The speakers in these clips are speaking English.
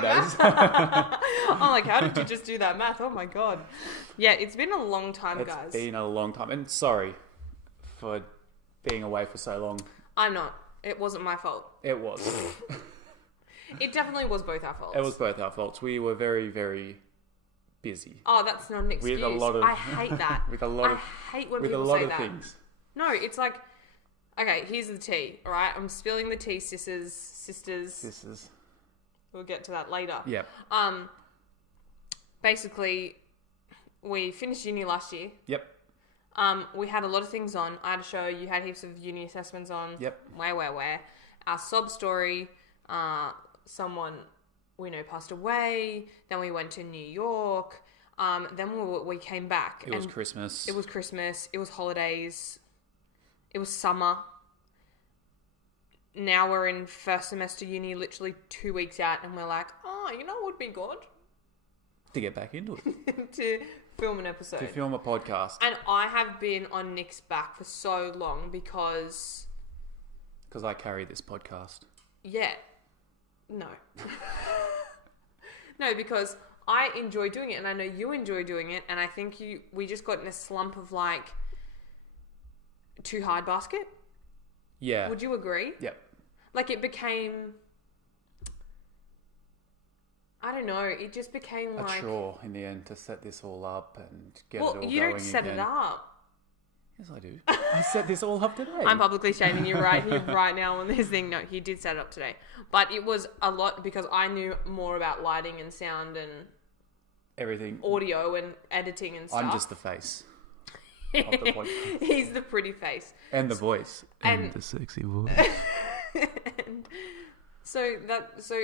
that days. I'm like, how did you just do that math? Oh my God. Yeah, it's been a long time, guys. It's been a long time. And sorry for being away for so long. I'm not. It wasn't my fault. It was. It definitely was both our faults. It was both our faults. We were very, very busy. Oh, that's not an excuse. With a lot of, I hate that. With a lot of, I hate when with a people lot say of that. things. No, it's like, okay, here's the tea, all right? I'm spilling the tea, sisters. We'll get to that later. Yep. Basically, we finished uni last year. Yep. We had a lot of things on. I had a show. You had heaps of uni assessments on. Yep. Where. Our sob story, someone we know passed away. Then we went to New York. Then we came back. It was Christmas. It was Christmas. It was holidays. It was summer. Now we're in first semester uni, literally 2 weeks out, and we're like, oh, you know what would be good? To get back into it. To film an episode. To film a podcast. And I have been on Nick's back for so long because... Because I carry this podcast. Yeah. No. No, because I enjoy doing it, and I know you enjoy doing it, and I think we just got in a slump of like too hard basket. Yeah. Would you agree? Yep. Like it became... I don't know. It just became a like... chore in the end to set this all up and get it all going again. Well, you don't set it up. Yes, I do. I set this all up today. I'm publicly shaming you right here, right now on this thing. No, he did set it up today. But it was a lot because I knew more about lighting and sound and... Everything. Audio and editing and stuff. I'm just the face of the podcast. He's the pretty face. And the voice. And the sexy voice. And so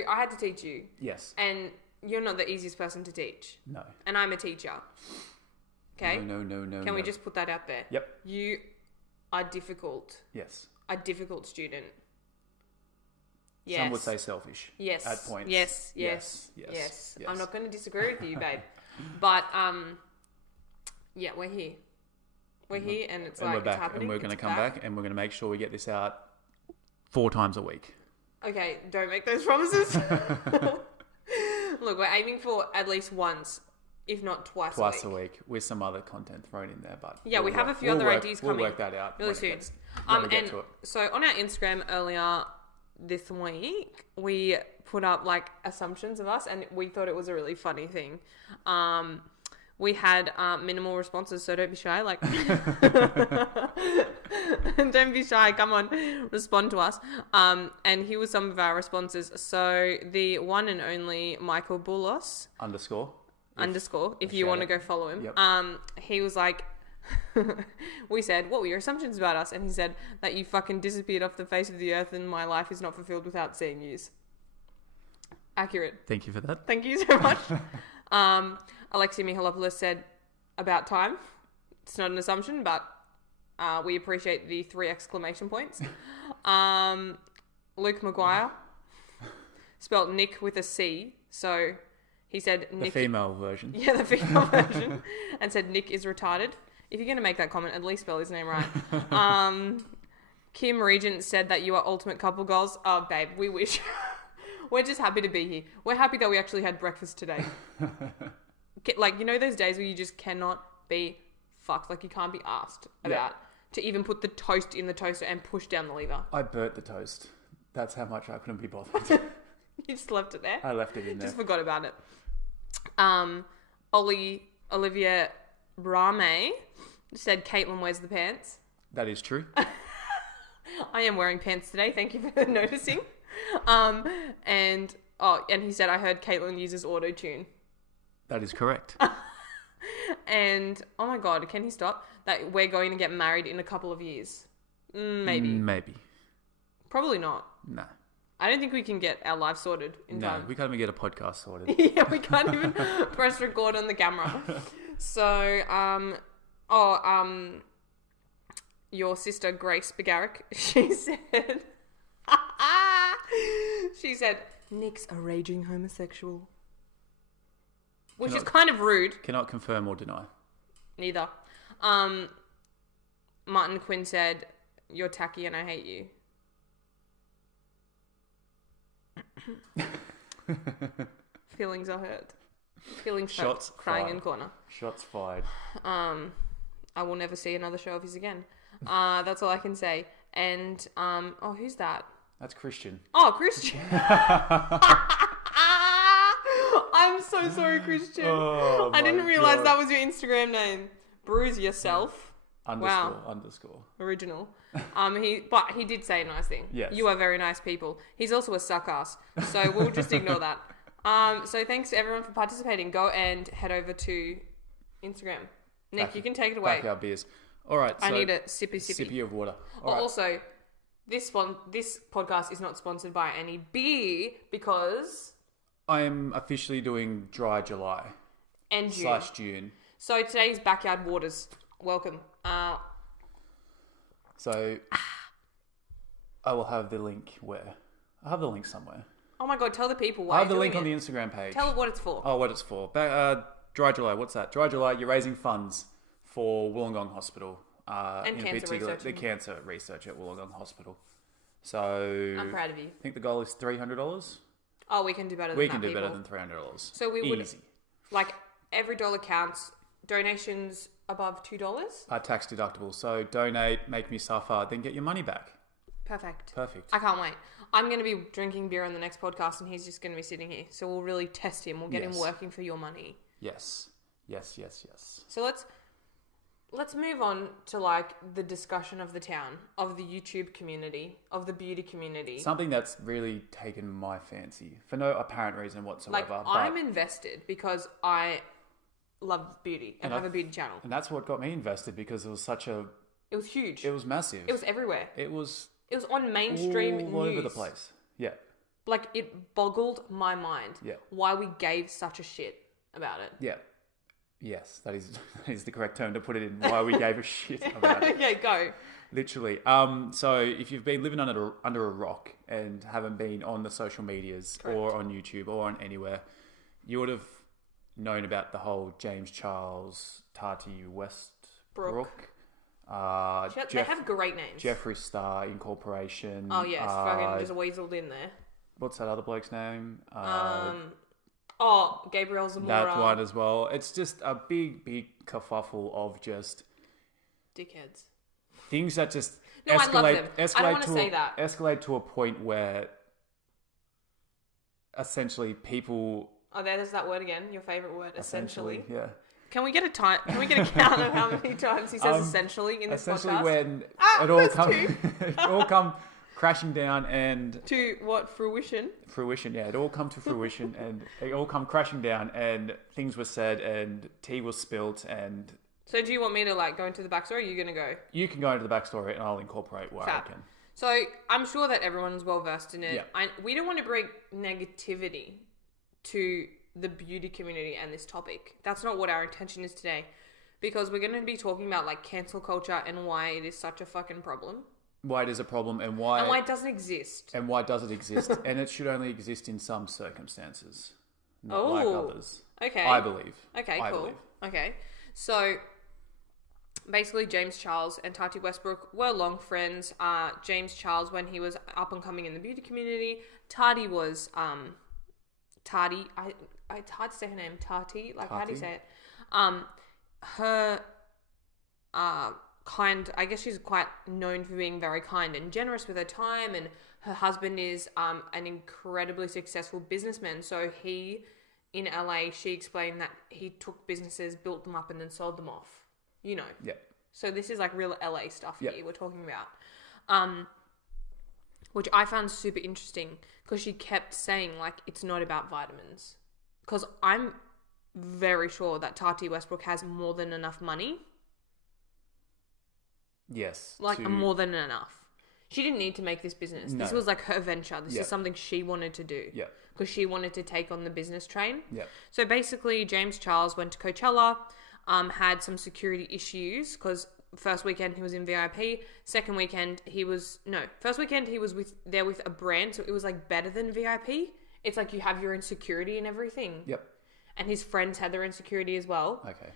I had to teach you. Yes. And you're not the easiest person to teach. No. And I'm a teacher. Okay? No. Can we just put that out there? Yep. You are difficult. Yes. A difficult student. Yes. Some would say selfish. Yes. At points. Yes. I'm not going to disagree with you, babe. But, yeah, we're here. We're here and it's and like, we're back, it's happening. and we're going to come back and we're going to make sure we get this out 4 times a week. Okay, don't make those promises. Look, we're aiming for at least once, if not twice a week. With some other content thrown in there. But yeah, we have a few other ideas coming. We'll work that out. Really soon. So on our Instagram earlier this week, we put up like assumptions of us, and we thought it was a really funny thing. We had minimal responses, so don't be shy. Like, don't be shy. Come on, respond to us. And here were some of our responses. So the one and only Michael Boulos _ if you want to go follow him. Yep. He was like, we said, what were your assumptions about us? And he said that you fucking disappeared off the face of the earth, and my life is not fulfilled without seeing yous. Accurate. Thank you for that. Thank you so much. Alexia Mihalopoulos said, about time. It's not an assumption, but we appreciate the 3 exclamation points. Luke Maguire spelt Nick with a C. So he said Nick... The female version. Yeah, the female version. And said Nick is retarded. If you're going to make that comment, at least spell his name right. Kim Regent said that you are ultimate couple goals. Oh, babe, we wish. We're just happy to be here. We're happy that we actually had breakfast today. Like, you know those days where you just cannot be fucked? Like, you can't be asked about to even put the toast in the toaster and push down the lever. I burnt the toast. That's how much I couldn't be bothered. You just left it there? I left it in there. Just forgot about it. Olivia Brame said Caitlin wears the pants. That is true. I am wearing pants today. Thank you for noticing. And he said, I heard Caitlin uses auto-tune. That is correct. And, oh my God, can he stop? That we're going to get married in a couple of years. Maybe. Probably not. No. I don't think we can get our life sorted in time. No, we can't even get a podcast sorted. Yeah, we can't even press record on the camera. So, your sister Grace Begaric, she said, Nick's a raging homosexual. Which is kind of rude. Cannot confirm or deny. Neither. Martin Quinn said, you're tacky and I hate you. Feelings are hurt. Feelings Shots hurt. Crying fired. in corner. Shots fired. I will never see another show of his again. That's all I can say. And who's that? That's Christian. Oh, Christian. I'm so sorry, Christian. Oh, I didn't my realize God. that was your Instagram name. Bruise yourself. Underscore. Original. He did say a nice thing. Yes. You are very nice people. He's also a suck ass. So we'll just ignore that. So thanks to everyone for participating. Go and head over to Instagram. Nick, you can take it away. Backyard beers. All right. I so need a sippy. sippy of water. All right. Also, this podcast is not sponsored by any beer because... I am officially doing Dry July And June. / June. So today's Backyard Waters. Welcome. So I will have the link where? I have the link somewhere. Oh my God, tell the people why I have the you're link on doing the Instagram page. Tell what it's for. Oh, what it's for. Dry July, what's that? Dry July, you're raising funds for Wollongong Hospital. And in cancer particular, research. the cancer research at Wollongong Hospital. So I'm proud of you. I think the goal is $300. Oh, we can do better than We that, can do people. better than $300. So we would... Easy. Like, every dollar counts. Donations above $2? Tax deductible. So donate, make me suffer, then get your money back. Perfect. Perfect. I can't wait. I'm going to be drinking beer on the next podcast and he's just going to be sitting here. So we'll really test him. We'll get him Yes. working for your money. Yes. So let's move on to like the discussion of the town, of the YouTube community, of the beauty community. Something that's really taken my fancy for no apparent reason whatsoever. Like, but, I'm invested because I love beauty and have a beauty channel. and that's what got me invested because it was It was huge. it was massive. It was everywhere. It was It was on mainstream all news. over the place. Yeah. Like, it boggled my mind Yeah. why we gave such a shit about it. Yeah. Yes, that is the correct term to put it in. Why we gave a shit about it. Okay, go. Literally. So if you've been living under a rock and haven't been on the social medias or on YouTube or on anywhere, you would have known about the whole James Charles, Tati Westbrook, They have great names. Jeffree Star Incorporation. Oh, yes. Fucking just weaseled in there. What's that other bloke's name? Gabriel Zamora. That one as well. It's just a big kerfuffle of just Dickheads. things that just No, I love them. I don't want to to say that. escalate to a point where essentially people Oh, there's that word again. Your favorite word, essentially. yeah. Can we get a count of how many times he says essentially in this Essentially podcast? when that's two. it all come crashing down and To what? Fruition? it all come to fruition and it all come crashing down and things were said and tea was spilt and So do you want me to like go into the backstory? Or are you going to go? you can go into the backstory and I'll incorporate what Fab. I can. So I'm sure that everyone's well versed in it. Yeah. We don't want to bring negativity to the beauty community and this topic. That's not what our intention is today. Because we're going to be talking about like cancel culture and why it is such a fucking problem. Why it is a problem and why it doesn't exist. and why does it exist and it should only exist in some circumstances, not like others. Okay. I believe. Okay, I cool. believe. Okay. So basically James Charles and Tati Westbrook were long friends. James Charles, when he was up and coming in the beauty community, Tati was Tati, it's hard to say her name, Tati, like how do you say it? Her kind, I guess she's quite known for being very kind and generous with her time, and her husband is an incredibly successful businessman. So he, in LA, she explained that he took businesses, built them up and then sold them off, you know. Yeah. So this is like real LA stuff Yeah. here we're talking about. Which I found super interesting because she kept saying like it's not about vitamins. Because I'm very sure that Tati Westbrook has more than enough money. Yes. Like more than enough. She didn't need to make this business. No. This was like her venture. This Yeah. is something she wanted to do. Yeah. Because she wanted to take on the business train. Yeah. So basically, James Charles went to Coachella, had some security issues because first weekend he was in VIP. Second weekend first weekend he was there with a brand, so it was like better than VIP. It's like you have your own security and everything. Yep. And his friends had their own security as well. Okay.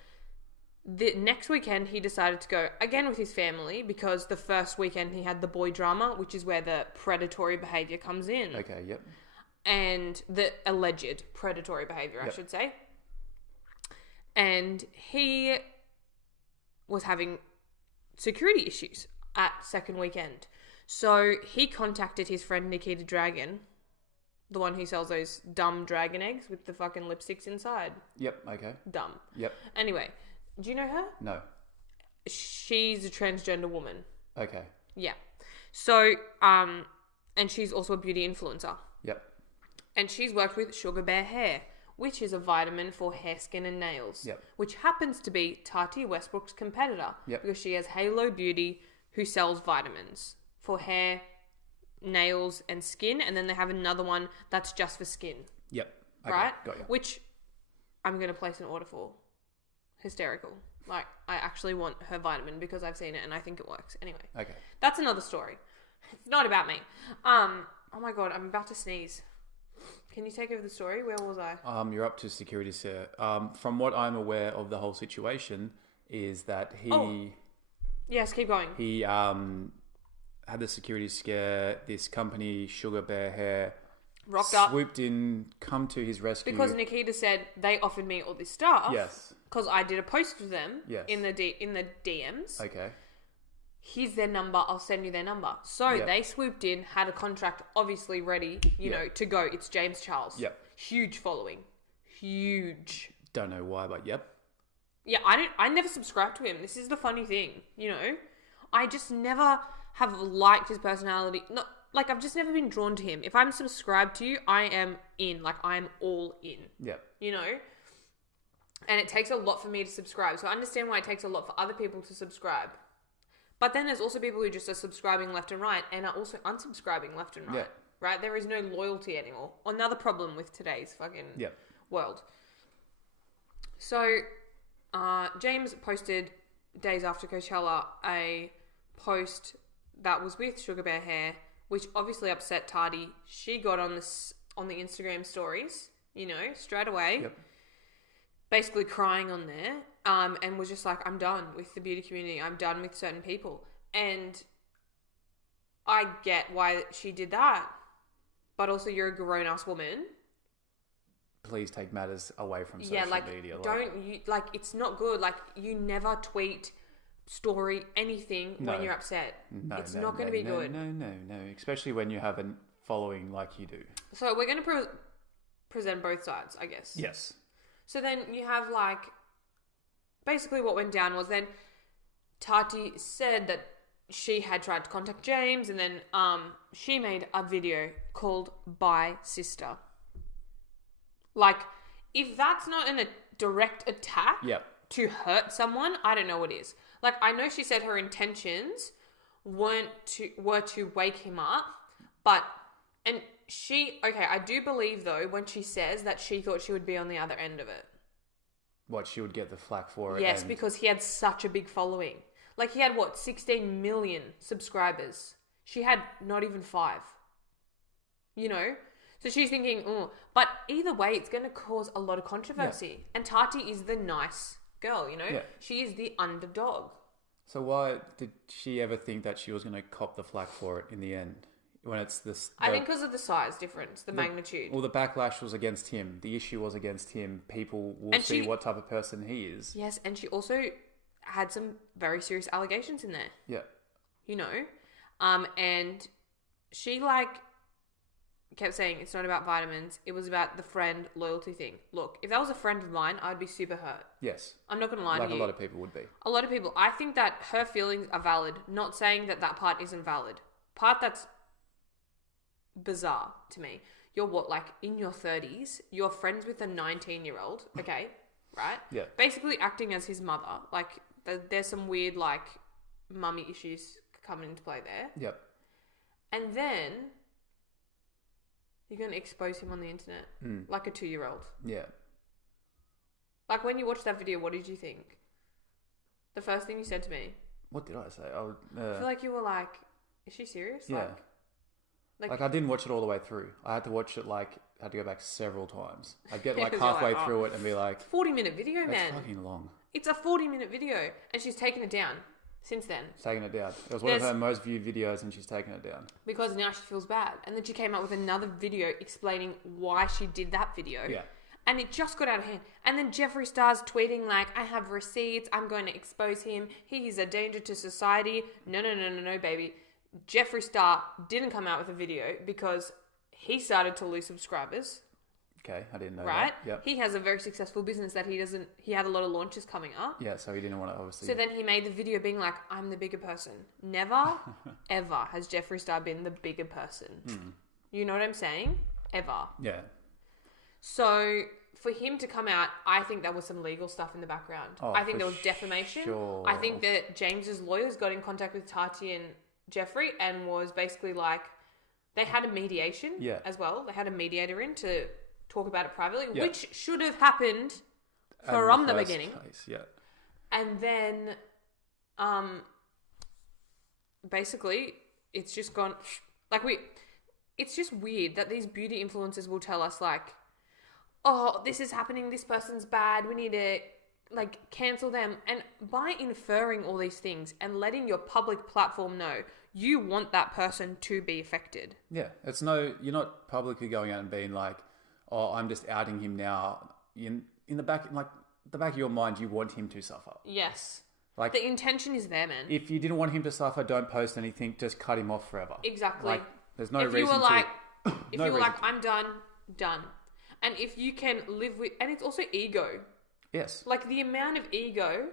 The next weekend he decided to go again with his family because the first weekend he had the boy drama, which is where the predatory behavior comes in. Okay. Yep. and the alleged predatory behavior, I should say. And he was having security issues at second weekend. So he contacted his friend Nikita Dragon, the one who sells those dumb dragon eggs with the fucking lipsticks inside. Yep. Okay. Dumb. Yep. Anyway, do you know her? No. She's a transgender woman. Okay. Yeah. So, and she's also a beauty influencer. Yep. And she's worked with Sugar Bear Hair, which is a vitamin for hair, skin, and nails. Yep. Which happens to be Tati Westbrook's competitor. Yep. Because she has Halo Beauty, who sells vitamins for hair, nails, and skin. And then they have another one that's just for skin. Yep. Okay. Right? Got you. Which I'm going to place an order for. Hysterical. Like, I actually want her vitamin because I've seen it and I think it works. Anyway. Okay. That's another story. It's not about me. Oh my God, I'm about to sneeze. Can you take over the story? Where was I? You're up to security, sir. From what I'm aware of the whole situation is that he... Oh. Yes, keep going. He had the security scare. This company, Sugar Bear Hair, Rocked up. swooped in, come to his rescue. Because Nikita said they offered me all this stuff. Yes. Because I did a post with them. Yes. In the DMs. Okay. Here's their number. I'll send you their number. So Yep. they swooped in, had a contract obviously ready, you know, to go. It's James Charles. Yep. Huge following. Huge. Don't know why, but yep. Yeah, I never subscribed to him. This is the funny thing, you know? I just never have liked his personality. Not like I've just never been drawn to him. If I'm subscribed to you, I am in. Like I am all in. Yep. You know? And it takes a lot for me to subscribe. So I understand why it takes a lot for other people to subscribe. But then there's also people who just are subscribing left and right and are also unsubscribing left and right. Yeah. Right? There is no loyalty anymore. Another problem with today's fucking Yep. world. So, James posted days after Coachella a post that was with Sugar Bear Hair, which obviously upset Tati. She got on the Instagram stories, you know, straight away. Yep. Basically crying on there, and was just like, I'm done with the beauty community. I'm done with certain people. And I get why she did that. But also you're a grown-ass woman. Please take matters away from social media. It's not good. Like, you never tweet, story, anything No. when you're upset. No, it's not going to be good. No. Especially when you have a following like you do. So we're going to present both sides, I guess. Yes. So then you have, like, basically what went down was then Tati said that she had tried to contact James, and then she made a video called Bye Sister. Like, if that's not a direct attack Yep. to hurt someone, I don't know what is. Like, I know she said her intentions were to wake him up, but I do believe though when she says that she thought she would be on the other end of it. What, she would get the flack for it? Yes, because he had such a big following. Like, he had 16 million subscribers. She had not even 5. You know? So she's thinking, oh, but either way, it's going to cause a lot of controversy. Yeah. And Tati is the nice girl, you know? Yeah. She is the underdog. So why did she ever think that she was going to cop the flack for it in the end? When it's this... I think because of the size difference, the magnitude. Well, the backlash was against him. The issue was against him. People will see what type of person he is. Yes, and she also had some very serious allegations in there. Yeah. You know? And she, kept saying it's not about vitamins. It was about the friend loyalty thing. Look, if that was a friend of mine, I'd be super hurt. Yes. I'm not going to lie to you. Like a lot of people would be. A lot of people. I think that her feelings are valid. Not saying that part isn't valid. Part that's bizarre to me. You're in your 30s. You're friends with a 19-year-old. Okay, right? Yeah. Basically acting as his mother. There's some weird, mummy issues coming into play there. Yep. And then you're going to expose him on the internet like a 2-year-old. Yeah. Like, when you watched that video, what did you think? The first thing you said to me. What did I say? I feel like you were like, is she serious? Yeah. Like I didn't watch it all the way through. I had to watch it I had to go back several times. I'd get halfway through it and be like, 40-minute video, that's man. fucking long. It's a 40-minute video and she's taken it down. since then. She's taken it down. It was one of There's- her most viewed videos, and she's taken it down. Because now she feels bad. And then she came out with another video explaining why she did that video. Yeah. And it just got out of hand. And then Jeffree Star's tweeting like, I have receipts. I'm going to expose him. He is a danger to society. No, baby. Jeffree Star didn't come out with a video because he started to lose subscribers. Okay, I didn't know Right? that. Yep. He has a very successful business that he had a lot of launches coming up. Yeah, so he didn't want to obviously... So then he made the video being like, I'm the bigger person. Never, ever has Jeffree Star been the bigger person. You know what I'm saying? Ever. Yeah. So for him to come out, I think there was some legal stuff in the background. Oh, I think for there was defamation. sure. I think that James's lawyers got in contact with Tati and Jeffree and was basically like, they had a mediation Yeah. as well. They had a mediator in to talk about it privately, Yeah. which should have happened In from the first beginning. place, yeah. And then, basically, it's just gone, it's just weird that these beauty influencers will tell us like, oh, this is happening, this person's bad, we need to, like, cancel them. And by inferring all these things and letting your public platform know, you want that person to be affected. Yeah, you're not publicly going out and being like, oh, I'm just outing him now. In the back of your mind, you want him to suffer. Yes. Like, The intention is there, man. if you didn't want him to suffer, don't post anything. Just cut him off forever. Exactly. Like, there's no if reason you were to. like, if no you were reason like, to. I'm done. And if you can live with, and it's also ego. Yes. Like the amount of ego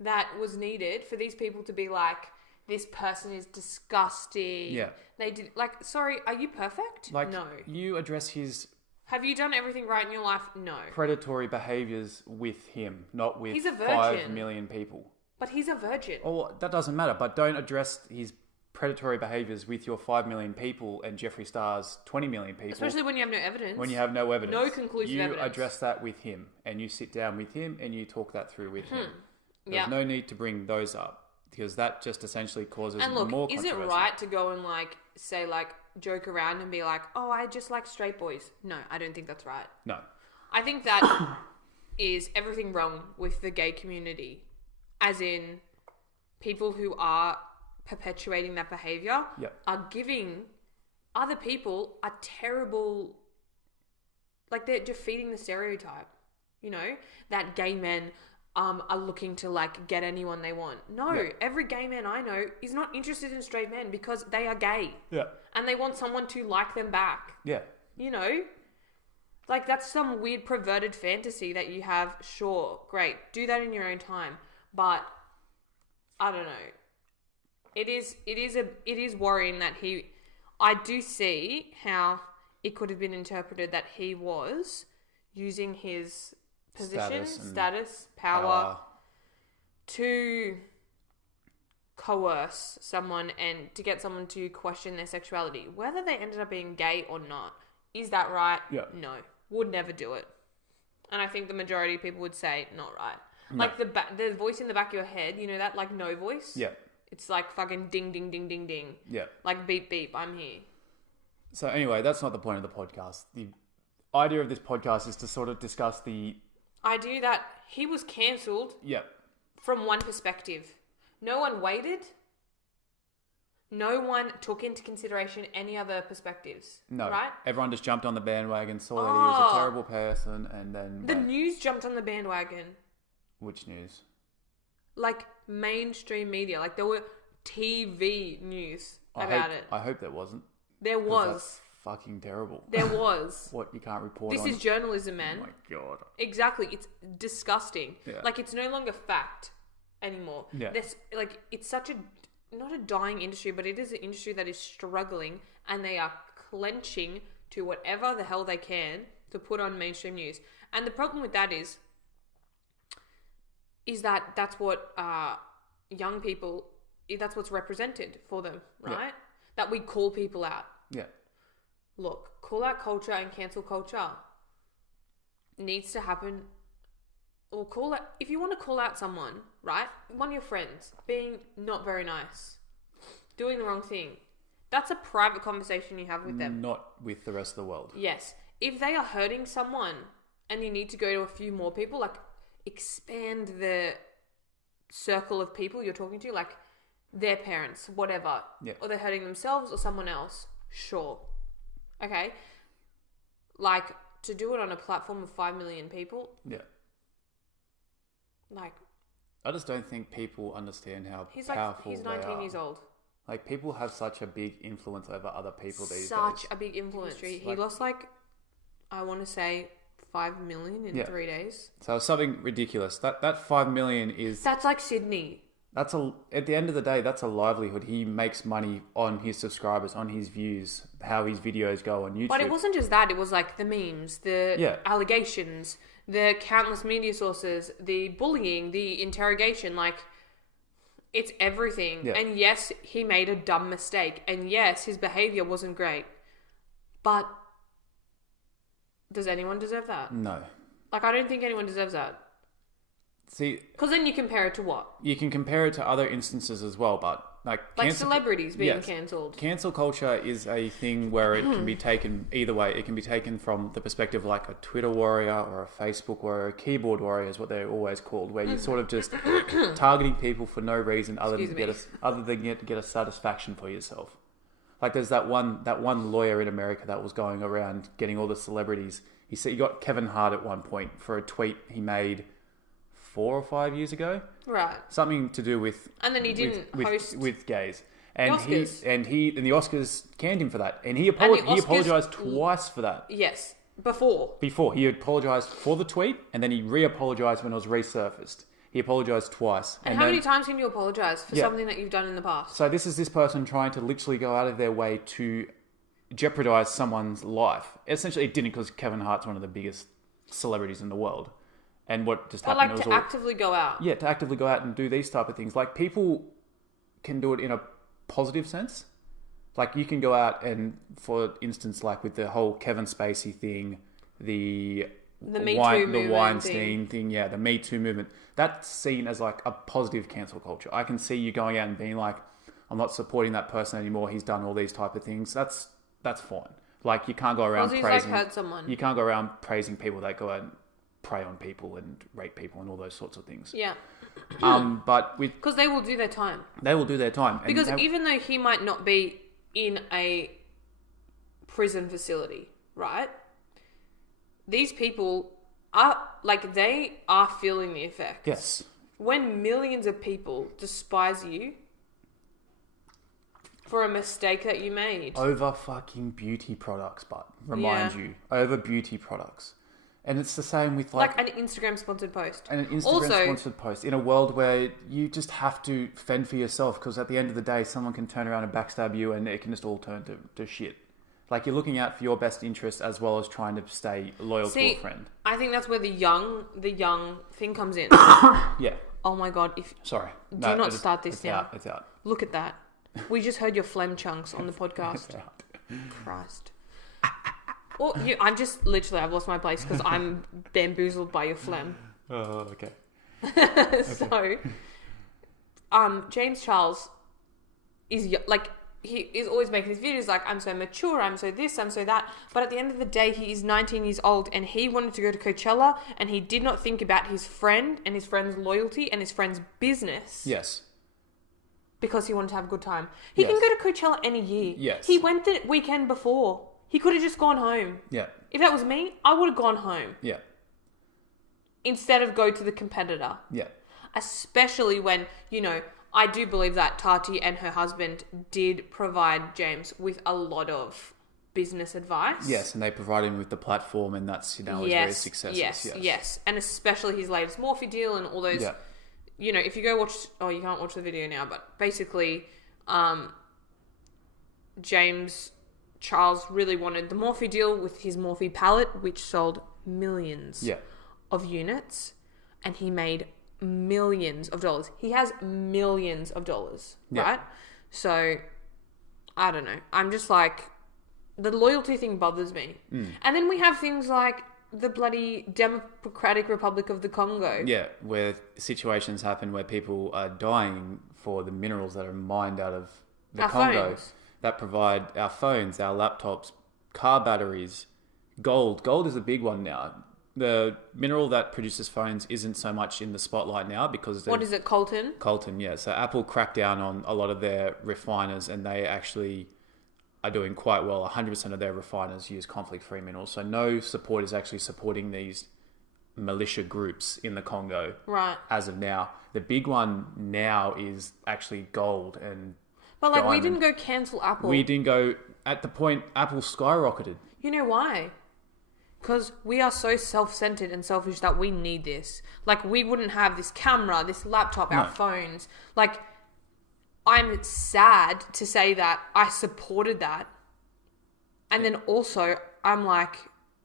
that was needed for these people to be like, this person is disgusting. Yeah. They did, like, sorry, are you perfect? Like, no. you address his Have you done everything right in your life? No. predatory behaviors with him, not with He's a 5 virgin. million people. But he's a virgin. Oh, that doesn't matter. But don't address his predatory behaviors with your 5 million people and Jeffree Star's 20 million people. Especially when you have no evidence. when you have no evidence. No conclusive you evidence. address that with him, and you sit down with him, and you talk that through with him. There's Yeah. no need to bring those up, because that just essentially causes And look, more is it controversy. right to go and like, say like, joke around and be like, oh, I just like straight boys? No, I don't think that's right. No. I think that is everything wrong with the gay community. As in, people who are perpetuating that behavior Yep. are giving other people a terrible, like they're defeating the stereotype, you know, that gay men are looking to like get anyone they want. No, Yeah. every gay man I know is not interested in straight men because they are gay Yeah. and they want someone to like them back. Yeah. You know? Like, that's some weird perverted fantasy that you have. Sure, great. Do that in your own time. But, I don't know. It is worrying that I do see how it could have been interpreted that he was using his position, status, power to coerce someone and to get someone to question their sexuality. Whether they ended up being gay or not. Is that right? Yeah. No. Would never do it. And I think the majority of people would say, not right. No. Like the voice in the back of your head, you know that like no voice? Yeah. It's like fucking ding, ding, ding, ding, ding. Yeah. Like beep, beep, I'm here. So anyway, that's not the point of the podcast. The idea of this podcast is to sort of discuss the... Idea that he was cancelled Yeah. from one perspective. No one waited. No one took into consideration any other perspectives. No. Right? Everyone just jumped on the bandwagon, saw that he was a Oh. terrible person, and then... The went, news jumped on the bandwagon. Which news? Like mainstream media. Like there were TV news about it. I hope there wasn't. There 'cause was. That's fucking terrible. There was. What you can't report This on. is journalism, man. Oh my god. Exactly. It's disgusting. Yeah. Like, it's no longer fact anymore. Yeah. Like, it's such a, not a dying industry, but it is an industry that is struggling, and they are clenching to whatever the hell they can to put on mainstream news. And the problem with that is that that's what young people, that's what's represented for them, right? Yeah. That we call people out. Yeah. Look, call out culture and cancel culture needs to happen. Or call out, if you want to call out someone, right? One of your friends being not very nice, doing the wrong thing. That's a private conversation you have with them. Not with the rest of the world. Yes. If they are hurting someone and you need to go to a few more people, like expand the circle of people you're talking to, like their parents, whatever, Yeah. or they're hurting themselves or someone else, sure. Okay? Like, to do it on a platform of 5 million people, Yeah. like, I just don't think people understand how he's powerful he's they 19 are. years old. Like, people have such a big influence over other people these days. Such a big influence. He Like- lost, like, I want to say 5 million in Yeah. 3 days. So something ridiculous. That 5 million is That's like Sydney. at the end of the day, that's a livelihood. He makes money on his subscribers, on his views, how his videos go on YouTube. But it wasn't just that. It was like the memes, the Yeah. allegations, the countless media sources, the bullying, the interrogation. Like, it's everything. Yeah. And yes, he made a dumb mistake. And yes, his behavior wasn't great. But does anyone deserve that? No. Like, I don't think anyone deserves that. See, Because then you compare it to what? you can compare it to other instances as well, but Like cancel, celebrities being yes. cancelled. cancel culture is a thing where it can be taken either way. It can be taken from the perspective of like a Twitter warrior or a Facebook warrior, a keyboard warrior is what they're always called, where you're sort of just targeting people for no reason other than get a satisfaction for yourself. Like there's that one lawyer in America that was going around getting all the celebrities. He said he got Kevin Hart at one point for a tweet he made 4 or 5 years ago. Right. Something to do with And then he didn't host with gays, and the Oscars. the Oscars canned him for that, and he the Oscars- apologized twice for that. Yes. Before. He apologized for the tweet, and then he re-apologized when it was resurfaced. He apologized twice. And how many times can you apologise for something that you've done in the past? So this is this person trying to literally go out of their way to jeopardize someone's life. Essentially, it didn't, because Kevin Hart's one of the biggest celebrities in the world. And what just But happened like was to actively go out. Yeah, to actively go out and do these type of things. Like, people can do it in a positive sense. Like, you can go out and, for instance, like with the whole Kevin Spacey thing, the Me Too movement Weinstein thing, yeah, the Me Too movement, that's seen as like a positive cancel culture. I can see you going out and being like, I'm not supporting that person anymore. He's done all these type of things. That's fine. Like, you can't go around Because he's praising. like hurt someone. You can't go around praising people that go out and prey on people and rape people and all those sorts of things. Yeah. But Because they will do their time. they will do their time. And Because even though he might not be in a prison facility, right? These people are, like, they are feeling the effects. yes, When millions of people despise you for a mistake that you made. over fucking beauty products, but remind Yeah. you, over beauty products. And it's the same with Like an Instagram sponsored post. and an Instagram Also- sponsored post in a world where you just have to fend for yourself, because at the end of the day, someone can turn around and backstab you, and it can just all turn to shit. Like, you're looking out for your best interest as well as trying to stay loyal to a friend. I think that's where the young thing comes in. Yeah. Oh my god, if Sorry. Do not start this it's now. Out. It's out. look at that. We just heard your phlegm chunks on the podcast. It's out. Christ. Well, I'm just literally, I've lost my place because I'm bamboozled by your phlegm. Oh, okay. So, James Charles is like, he is always making these videos like, I'm so mature, I'm so this, I'm so that. But at the end of the day, he is 19 years old and he wanted to go to Coachella and he did not think about his friend and his friend's loyalty and his friend's business. Yes. Because he wanted to have a good time. He Yes. can go to Coachella any year. Yes. He went the weekend before. He could have just gone home. Yeah. If that was me, I would have gone home Yeah. instead of go to the competitor. Yeah. Especially when, I do believe that Tati and her husband did provide James with a lot of business advice. Yes, and they provide him with the platform, and that's, is very successful. Yes. And especially his latest Morphe deal and all those, Yeah. If you go watch, you can't watch the video now, but basically, James Charles really wanted the Morphe deal with his Morphe palette, which sold millions Yeah. of units, and he made millions of dollars. He has millions of dollars, Yeah. right? So, I don't know. I'm just like, the loyalty thing bothers me. And then we have things like the bloody Democratic Republic of the Congo. Yeah, where situations happen where people are dying for the minerals that are mined out of the Our Congo phones. that provide our phones, our laptops, car batteries, gold. Gold is a big one now. the mineral that produces phones isn't so much in the spotlight now because What is it, Colton? Colton, yeah. So Apple cracked down on a lot of their refiners, and they actually are doing quite well. 100% of their refiners use conflict-free minerals. So no support is actually supporting these militia groups in the Congo Right. as of now. The big one now is actually gold and But like, we diamond. didn't go cancel Apple. We didn't go at the point Apple skyrocketed. You know why? Because we are so self-centered and selfish that we need this. Like, we wouldn't have this camera, this laptop, our No. phones. Like, I'm sad to say that I supported that. And then also, I'm like,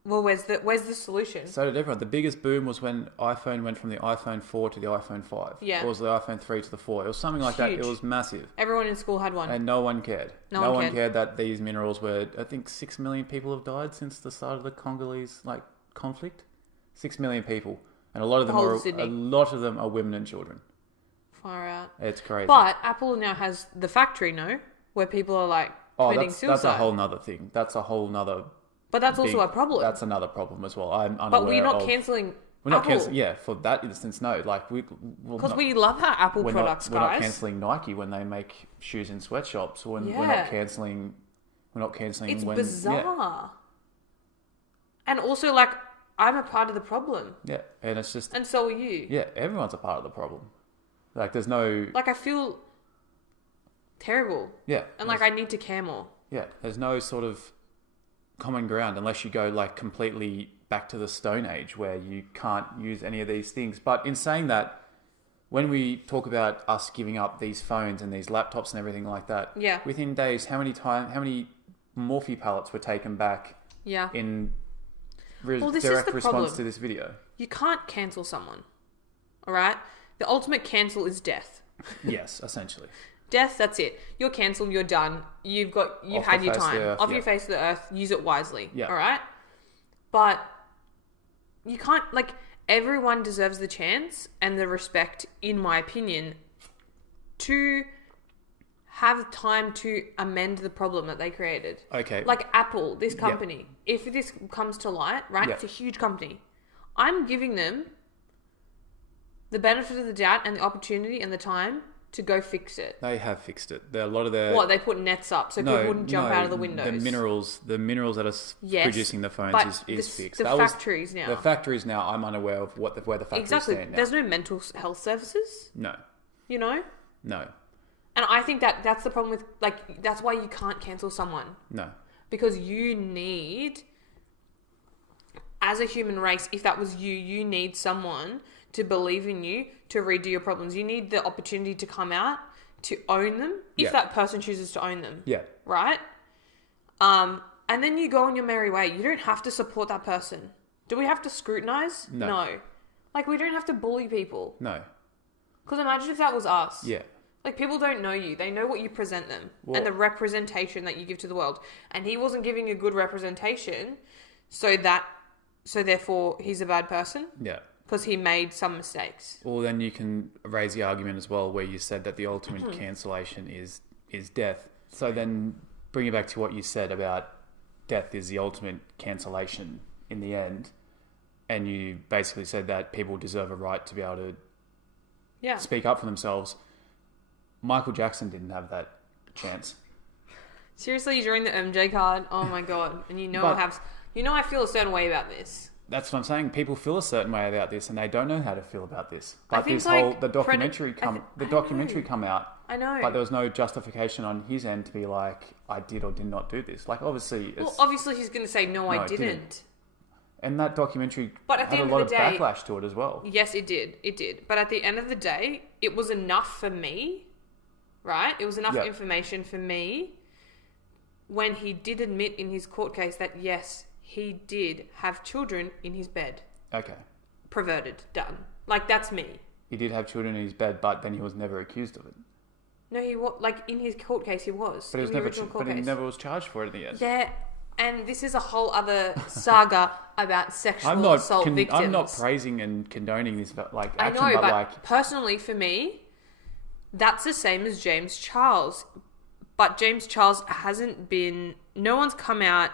well, where's the solution? So did everyone. The biggest boom was when iPhone went from the iPhone 4 to the iPhone 5. Yeah. It was the iPhone 3 to the 4. It was something like that. It Huge. was massive. Everyone in school had one. And no one cared. No one cared. that these minerals were... I think 6 million people have died since the start of the Congolese conflict. 6 million people. And a lot of them whole are of Sydney. a lot of them are women and children. Far out. It's crazy. But Apple now has the factory, no? Where people are like committing suicide. that's a whole nother thing. That's a whole nother... But that's also a problem. That's another problem as well. I'm unaware But we're not of... cancelling We're not Apple. cancelling... Yeah, for that instance, no. Like, Because we love our Apple products, we're not guys. cancelling Nike when they make shoes in sweatshops. We're Yeah. not cancelling... We're not cancelling It's when... bizarre. And also, like, I'm a part of the problem. Yeah, and it's just... And so are you. Yeah, everyone's a part of the problem. Like, there's no... Like, I feel terrible. Yeah. And, like, I need to care more. Yeah, there's no sort of common ground unless you go, like, completely back to the Stone Age where you can't use any of these things. But in saying that, when we talk about us giving up these phones and these laptops and everything like that, Yeah. within days, how many Morphe pallets were taken back Yeah. in Well, this is direct the response problem. to this video? You can't cancel someone. All right? The ultimate cancel is death. Yes, essentially. Death, that's it. You're cancelled, you're done. You've Off had the your face of time. the earth, Off yeah. your face of the earth, use it wisely. Yeah. All right? But you can't, like, everyone deserves the chance and the respect, in my opinion, to have time to amend the problem that they created. Okay. Like Apple, this company, if this comes to light, right? Yeah. It's a huge company. I'm giving them the benefit of the doubt and the opportunity and the time to go fix it. They have fixed it. A lot of their... What, they put nets up so people wouldn't jump out of the windows? The minerals that are Yes, producing the phones but is fixed. The That was- factories now. The factories now, I'm unaware of where the factories Exactly. stand now. There's no mental health services, No. you know? No. And I think that's the problem with, like, that's why you can't cancel someone. No. Because you need, as a human race, if that was you need someone to believe in you, to redo your problems. You need the opportunity to come out, to own them, if Yeah. that person chooses to own them. Yeah. Right? And then you go on your merry way. You don't have to support that person. Do we have to scrutinize? No. Like, we don't have to bully people. No. Because imagine if that was us. Yeah. Like, people don't know you. They know what you present them Well- and the representation that you give to the world. And he wasn't giving a good representation, so therefore he's a bad person Yeah. because he made some mistakes. Well, then you can raise the argument as well where you said that the ultimate cancellation is death. So then bring it back to what you said about death is the ultimate cancellation in the end. And you basically said that people deserve a right to be able to Yeah. speak up for themselves. Michael Jackson didn't have that chance. Seriously, during the MJ card, oh my god! And But- I feel a certain way about this. That's what I'm saying. People feel a certain way about this, and they don't know how to feel about this. I But think, this like, whole the documentary I know. come out, I know. but there was no justification on his end to be like, I did or did not do this. Like, obviously, it's, Well, obviously he's going to say no, I I didn't. didn't. and that documentary But at the had a end lot of of the day- backlash to it as well. Yes, it did. It did. But at the end of the day, it was enough for me, right? It was enough Yeah. information for me when he did admit in his court case that, yes, he did have children in his bed. Okay, Perverted. Done. Like, that's me. he did have children in his bed, but then he was never accused of it. No, he was, like, in his court case, he was. But he was in the never, original court but he case. never was charged for it in the end. Yeah, and this is a whole other saga about sexual I'm not, assault victims. I'm not praising and condoning this, like I action, know, but but like, personally for me, that's the same as James Charles. But James Charles hasn't been... No one's come out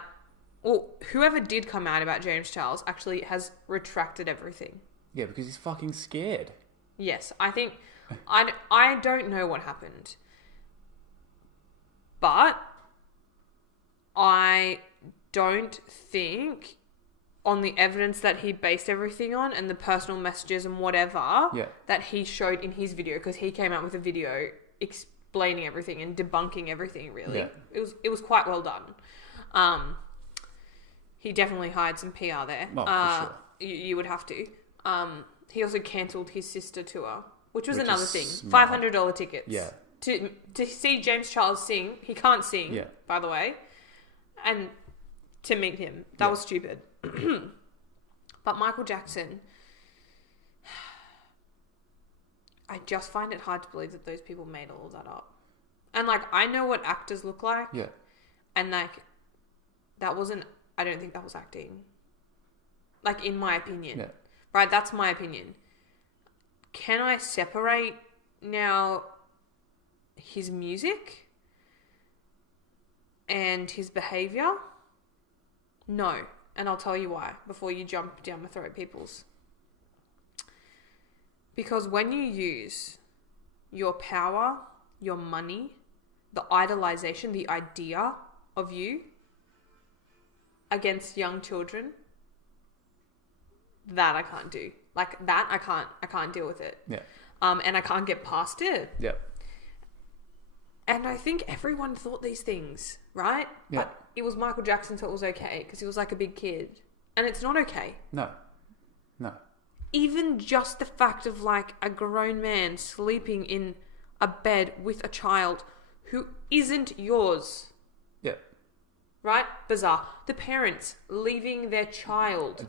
Well, whoever did come out about James Charles actually has retracted everything. Yeah, because he's fucking scared. Yes, I think... I don't know what happened. But I don't think, on the evidence that he based everything on and the personal messages and whatever, that he showed in his video, because he came out with a video explaining everything and debunking everything, really. Yeah. It was quite well done. He definitely hired some PR there. Oh, for sure. You would have to. He also cancelled his sister tour, which was another thing. Smart. $500 tickets. Yeah. To see James Charles sing, he can't sing, by the way, and to meet him. That was stupid. But Michael Jackson, I just find it hard to believe that those people made all of that up. And, like, I know what actors look like. Yeah. And, like, that wasn't... I don't think that was acting. Like, in my opinion. Yeah. Right? That's my opinion. Can I separate now his music and his behaviour? No. And I'll tell you why before you jump down my throat, peoples. Because when you use your power, your money, the idolization, the idea of you against young children, that I can't do. Like, that I can't deal with it. Yeah. And I can't get past it. Yeah. And I think everyone thought these things, right? Yeah. But it was Michael Jackson, so it was okay because he was like a big kid. And it's not okay. No. Even just the fact of, like, a grown man sleeping in a bed with a child who isn't yours. Yeah. Right? Bizarre. The parents leaving their child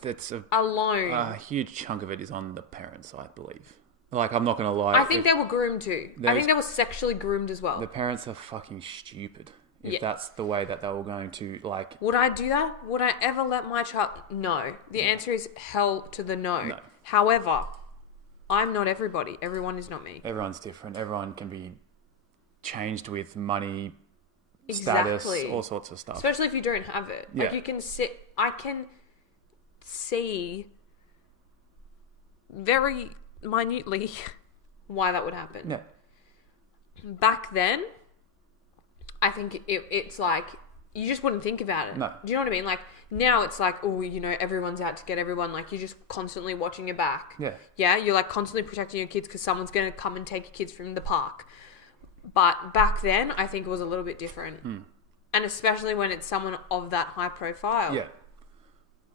alone. A huge chunk of it is on the parents, I believe. Like, I'm not going to lie. I think they were groomed too. I think they were sexually groomed as well. The parents are fucking stupid. If that's the way that they were going to, like... Would I do that? Would I ever let my child... No. The answer is hell to the no. However, I'm not everybody. Everyone is not me. Everyone's different. Everyone can be changed with money, exactly. status, all sorts of stuff. Especially if you don't have it. Like, you can sit... I can see very minutely why that would happen. Yeah. Back then, I think it's like, you just wouldn't think about it. No. Do you know what I mean? Like, now it's like, oh, you know, everyone's out to get everyone. Like, you're just constantly watching your back. Yeah. Yeah? You're, like, constantly protecting your kids because someone's going to come and take your kids from the park. But back then, I think it was a little bit different. And especially when it's someone of that high profile. Yeah.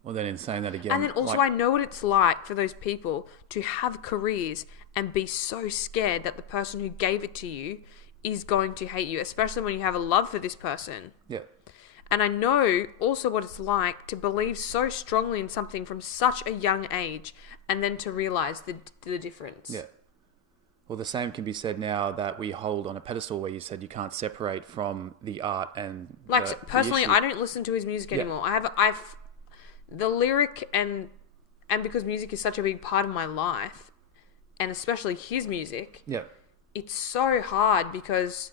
Well, then in saying that again... And then also, I know what it's like for those people to have careers and be so scared that the person who gave it to you is going to hate you, especially when you have a love for this person. Yeah. And I know also what it's like to believe so strongly in something from such a young age and then to realise the difference. Yeah. Well, the same can be said now that we hold on a pedestal where you said you can't separate from the art and... Like, personally, I don't listen to his music anymore. I've the lyric and because music is such a big part of my life, and especially his music, it's so hard because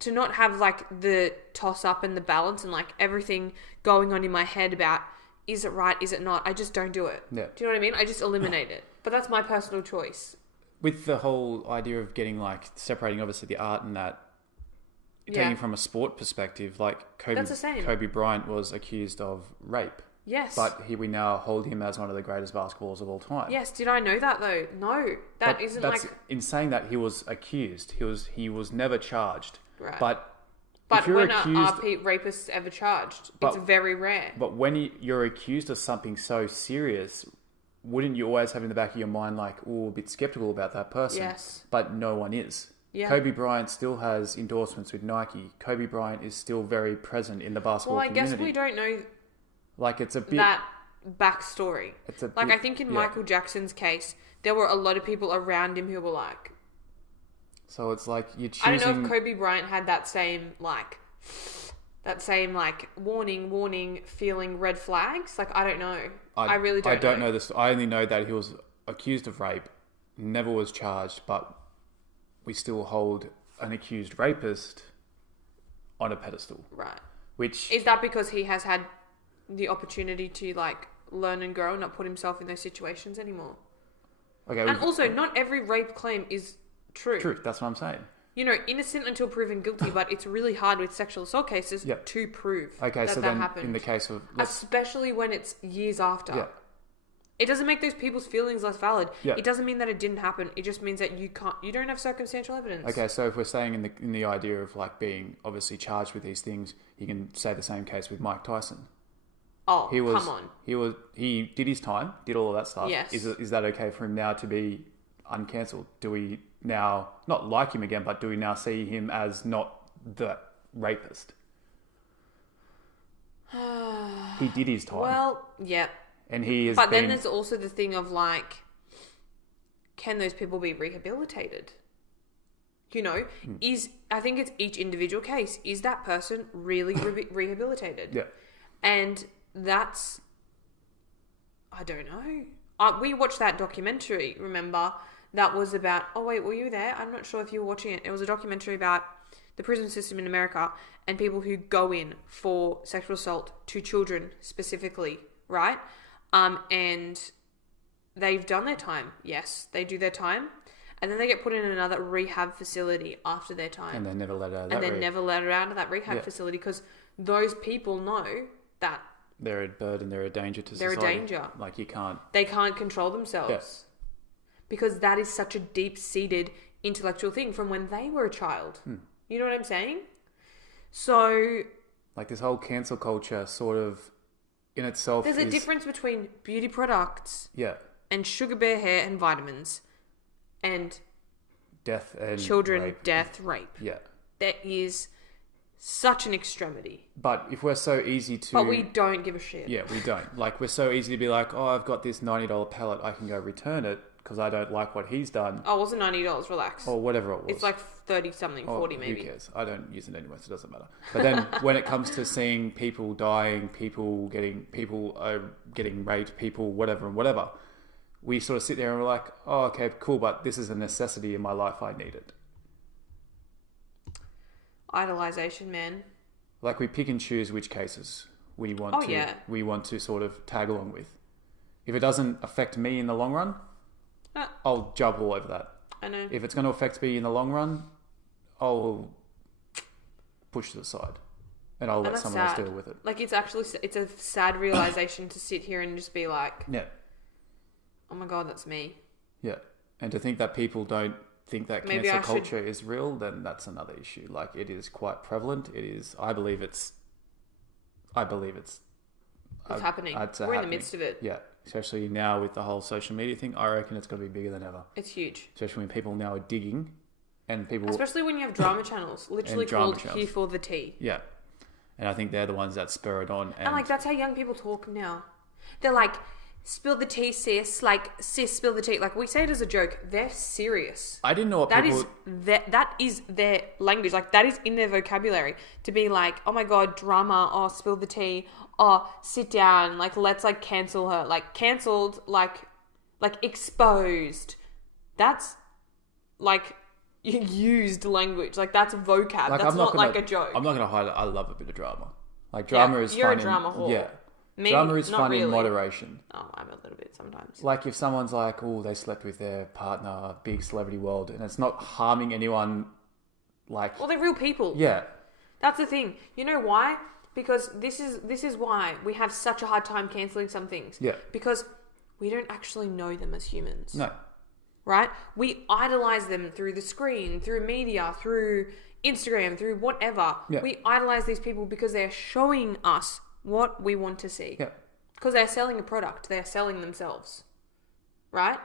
to not have, like, the toss up and the balance and, like, everything going on in my head about, is it right, is it not? I just don't do it. Yeah. Do you know what I mean? I just eliminate it. But that's my personal choice. With the whole idea of getting, like, separating obviously the art and that, taking from a sport perspective, like Kobe Bryant was accused of rape. Yes. But we now hold him as one of the greatest basketballers of all time. Yes. Did I know that though? No. In saying that he was accused, he was never charged. Right. But when are rapists ever charged? It's very rare. But when you're accused of something so serious, wouldn't you always have in the back of your mind, like, a bit skeptical about that person? Yes. But no one is. Yeah. Kobe Bryant still has endorsements with Nike. Kobe Bryant is still very present in the basketball community. Well, I guess we don't know, like, it's a bit... that backstory. I think in Michael Jackson's case, there were a lot of people around him who were like... So it's like you're choosing... I don't know if Kobe Bryant had that same, warning, feeling red flags. Like, I don't know. I really don't know. I don't know this. I only know that he was accused of rape, never was charged, but we still hold an accused rapist on a pedestal. Right. Which Is that because he has had the opportunity to like learn and grow and not put himself in those situations anymore? okay, And also, not every rape claim is true. true. That's what I'm saying. You know, innocent until proven guilty, but it's really hard with sexual assault cases Yep. to prove Okay, that so that then happened. in the case of Especially when it's years after. Yeah. It doesn't make those people's feelings less valid. Yeah. It doesn't mean that it didn't happen. It just means that you don't have circumstantial evidence. okay, so if we're staying in the idea of like being obviously charged with these things, you can say the same case with Mike Tyson. Oh, Come on. He did his time, did all of that stuff. Yes. Is that okay for him now to be uncancelled? Do we now not like him again, but do we now see him as not the rapist? He did his time. Well, yeah. And he is. But then there's also the thing of like, can those people be rehabilitated? You know, I think it's each individual case. Is that person really rehabilitated? Yeah. And that's, I don't know. We watched that documentary, remember? That was about, oh wait, were you there? I'm not sure if you were watching it. It was a documentary about the prison system in America and people who go in for sexual assault to children specifically, right? And they've done their time. Yes, they do their time. And then they get put in another rehab facility after their time. And they never let out of and that. then never let her out of that rehab facility because those people know that they're a burden. They're a danger to they're society. a danger. Like you can't. They can't control themselves. Because that is such a deep-seated intellectual thing from when they were a child. You know what I'm saying? So Like this whole cancel culture sort of in itself there's a difference between beauty products Yeah. and sugar bear hair and vitamins and Death and children, rape. death, rape. Yeah. That is such an extremity. But if we're so easy to... But we don't give a shit. Yeah, we don't. Like, we're so easy to be like, oh, I've got this $90 pallet, I can go return it because I don't like what he's done. Oh, it wasn't $90, relax. Or whatever it was. It's like 30-something, 40 maybe. Who cares? I don't use it anyway, so it doesn't matter. But then when it comes to seeing people dying, people getting raped, people whatever and whatever, we sort of sit there and we're like, oh, okay, cool, but this is a necessity in my life, I need it. Idolization, man. Like we pick and choose which cases we want we want to sort of tag along with. If it doesn't affect me in the long run, I'll jump all over that. I know. If it's going to affect me in the long run, I'll push to the side and I'll let someone else deal with it. Like it's a sad realization to sit here and just be like, Yeah. oh my God, that's me. Yeah. And to think that people don't think that Maybe cancel culture is real, then that's another issue. Like it is quite prevalent. It is, I believe it's happening. We're in the midst of it. Yeah. Especially now with the whole social media thing, I reckon it's going to be bigger than ever. It's huge. Especially when people now are digging and people... Especially when you have drama channels, literally called Here for the Tea. Yeah. And I think they're the ones that spur it on. And like, that's how young people talk now. They're like, spill the tea, sis. Like, sis, spill the tea. Like, we say it as a joke. They're serious. I didn't know what that is their language. Like, that is in their vocabulary. To be like, oh my God, drama. Oh, spill the tea. Oh, sit down. Like, let's like cancel her. Like, cancelled. Like exposed. That's like used language. Like, that's vocab. Like, that's not like a joke. I'm not going to hide it. I love a bit of drama. Like, drama is fun. You're a drama whore. Yeah. Maybe, drama is fun really. in moderation. Oh, I'm a little bit sometimes. Like if someone's like, oh, they slept with their partner, big celebrity world, and it's not harming anyone, like... Well, they're real people. Yeah. That's the thing. You know why? Because this is why we have such a hard time cancelling some things. Yeah. Because we don't actually know them as humans. No. Right? We idolize them through the screen, through media, through Instagram, through whatever. Yeah. We idolize these people because they're showing us what we want to see. Yeah. Because they're selling a product. They're selling themselves. Right?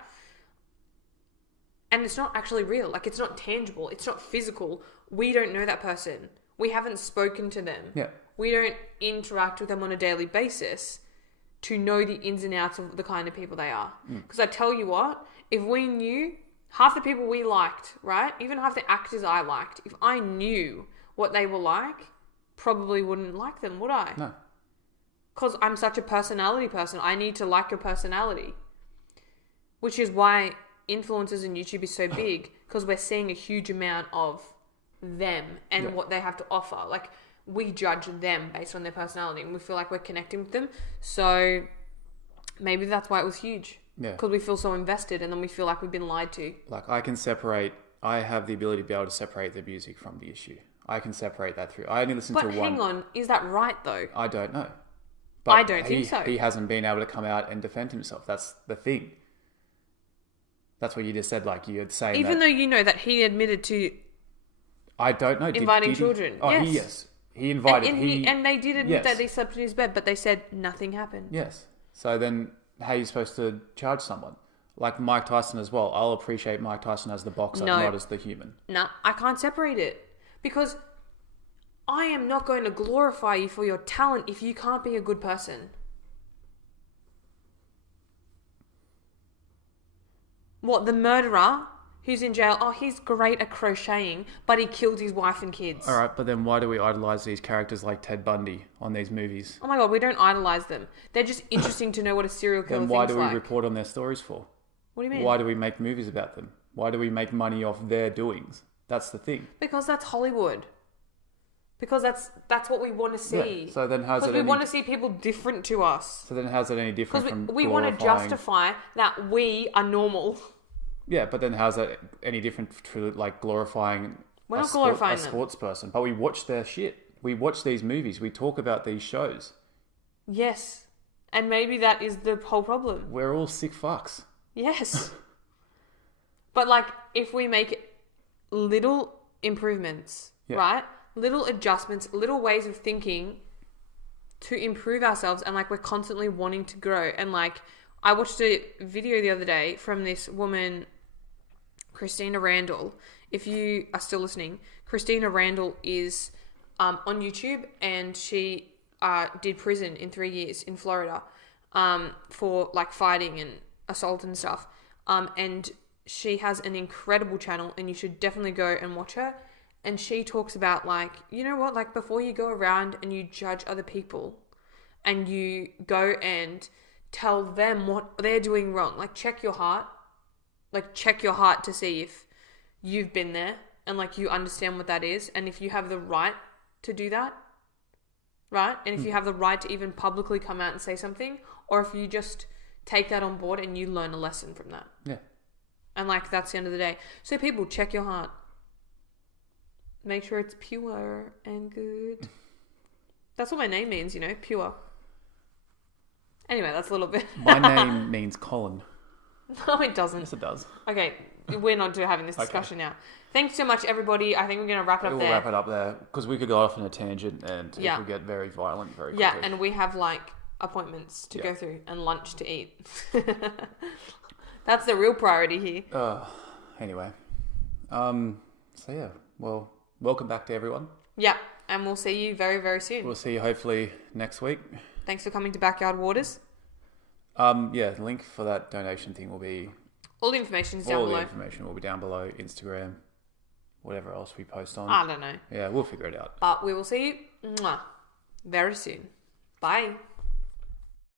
And it's not actually real. Like, it's not tangible. It's not physical. We don't know that person. We haven't spoken to them. Yeah. We don't interact with them on a daily basis to know the ins and outs of the kind of people they are. Because I tell you what, if we knew half the people we liked, right? Even half the actors I liked, if I knew what they were like, probably wouldn't like them, would I? No. Because I'm such a personality person. I need to like your personality. Which is why influencers and YouTube is so big, because we're seeing a huge amount of them and what they have to offer. Like, we judge them based on their personality, and we feel like we're connecting with them. So maybe that's why it was huge. Yeah. Because we feel so invested, and then we feel like we've been lied to. Like I have the ability to be able to separate the music from the issue. I can separate that through. I only listen to one. But hang on, is that right though? I don't know. But I don't think so. He hasn't been able to come out and defend himself. That's the thing. That's what you just said. Like you had saying. Even though you know that he admitted to I don't know. inviting did he? children. Oh, yes. yes. He invited. And they did admit yes. that they slept in his bed, but they said nothing happened. Yes. So then, how are you supposed to charge someone? Like Mike Tyson as well. I'll appreciate Mike Tyson as the boxer, not as the human. No, I can't separate it. Because I am not going to glorify you for your talent if you can't be a good person. What, the murderer who's in jail? Oh, he's great at crocheting, but he killed his wife and kids. All right, but then why do we idolize these characters like Ted Bundy on these movies? Oh my God, we don't idolize them. They're just interesting to know what a serial killer Then thinks why do we like. report on their stories for? What do you mean? Why do we make movies about them? Why do we make money off their doings? That's the thing. Because that's Hollywood. Because that's what we want to see. Yeah. So then how's it Because we want to see people different to us. So then how's it any different Because from we want to justify that we are normal. Yeah, but then how's that any different to like glorifying We're not glorifying a them. sports person? But we watch their shit. We watch these movies. We talk about these shows. Yes. And maybe that is the whole problem. We're all sick fucks. Yes. But like, if we make little improvements, right? Little adjustments, little ways of thinking to improve ourselves, and like we're constantly wanting to grow. And like, I watched a video the other day from this woman, Christina Randall. If you are still listening, Christina Randall is on YouTube, and she did prison in 3 years in Florida for like fighting and assault and stuff. And she has an incredible channel, and you should definitely go and watch her. And she talks about like, you know what, like before you go around and you judge other people and you go and tell them what they're doing wrong, like check your heart. Like check your heart to see if you've been there and like you understand what that is, and if you have the right to do that, right? And if you have the right to even publicly come out and say something, or if you just take that on board and you learn a lesson from that. Yeah. And like that's the end of the day. So people, check your heart. Make sure it's pure and good. That's what my name means, you know, pure. Anyway, that's a little bit. My name means Colin. No, it doesn't. Yes, it does. Okay, we're not having this discussion now. Thanks so much, everybody. I think we're going to wrap it up We'll there. wrap it up there because we could go off on a tangent and it could get very violent very quickly. Yeah, and we have like appointments to go through and lunch to eat. That's the real priority here. Anyway, so yeah, well, welcome back to everyone. Yeah, and we'll see you very, very soon. We'll see you hopefully next week. Thanks for coming to Backyard Waters. Yeah, the link for that donation thing will be... All the information is down below. All the information will be down below. Instagram, whatever else we post on. I don't know. Yeah, we'll figure it out. But we will see you very soon. Bye.